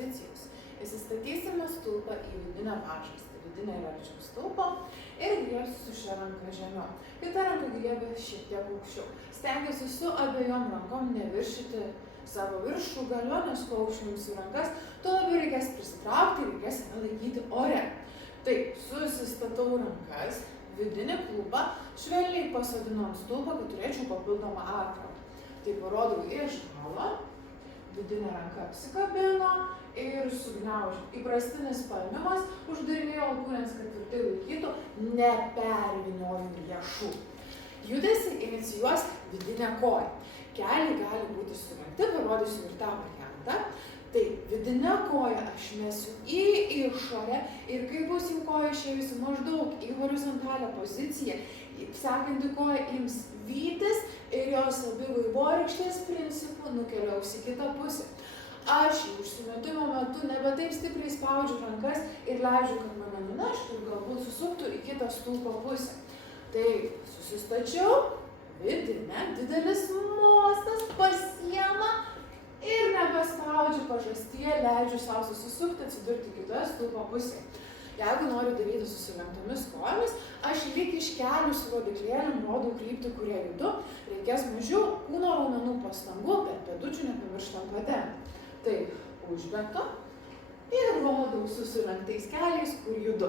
pozicijos. Įsistatysime stulpą į vidinę pažastį, vidinę verčių stulpą ir griebsiu šia ranka žemiau. Kita ranka griebia šiek tiek aukščiau. Stengiuosi su abiejom rankom neviršyti savo viršugalio, nes kuo aukščiau imsiu rankas, tuo labiau reikės prisitraukti ir reikės save laikyti ore. Taip, susistatau rankas, vidinį klubą, švelniai pasodinu ant stulpo, kad turėčiau papildomą atkarpą. Tai parodau iš galo, vidinė ranka apsikabino ir sugniaužiu. Įprastinis paėmimas, uždarinėjau alkūnės, kad tvirtai laikytų, nepervynioju riešų. Judesį inicijuos vidinė koja. Keliai gali būti surinkti, parodysiu ir tą variantą. Tai vidinę koją aš mesiu į išorę ir kai bus jau koja išėjusi maždaug į horizontalią poziciją, sekanti koja ims vytis ir jos abi vaivorykštės principų nukeliaus į kitą pusę. Aš jau užsimetimo metu nebe taip stipriai spaudžiu rankas ir leidžiu, kad mane nuneštų ir galbūt susuktų į kitą stulpo pusę. Tai susistačiau, vidinę, didelis mostas pasiema ir nebespaudžiu pažastyje, leidžiu savo susisukti, atsidurti kitoje stulpo pusėje. Jeigu noriu daryti susilenktomis kojomis, aš lyg iš kelių su rodyklėlėm rodau kryptį, kurie judu, reikės mažiau kūno raumenų pastangų, bet pėdučių nepamirštam patempti. Tai užbėgto ir rodau susilenktais keliais, kur judu.